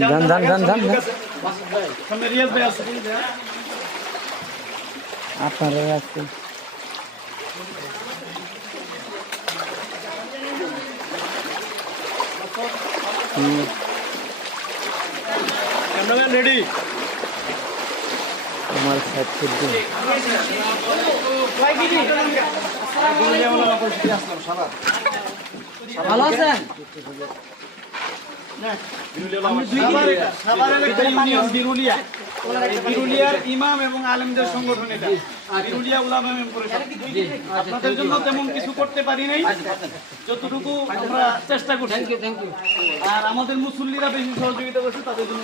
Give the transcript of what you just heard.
যান যান যান যান আপনারা আছে ক্যামেরাম্যান রেডি আমার সাইড করতে ভালো আছেন বিরুলিয়ার ইমাম এবং আলেমদের সংগঠন এটা বিরুলিয়া উলামা পরিষদ। আপনাদের জন্য তেমন কিছু করতে পারি নাই, যতটুকু আমরা চেষ্টা করছি। আর আমাদের মুসল্লিরা বেশি সহযোগিতা করছে, তাদের জন্য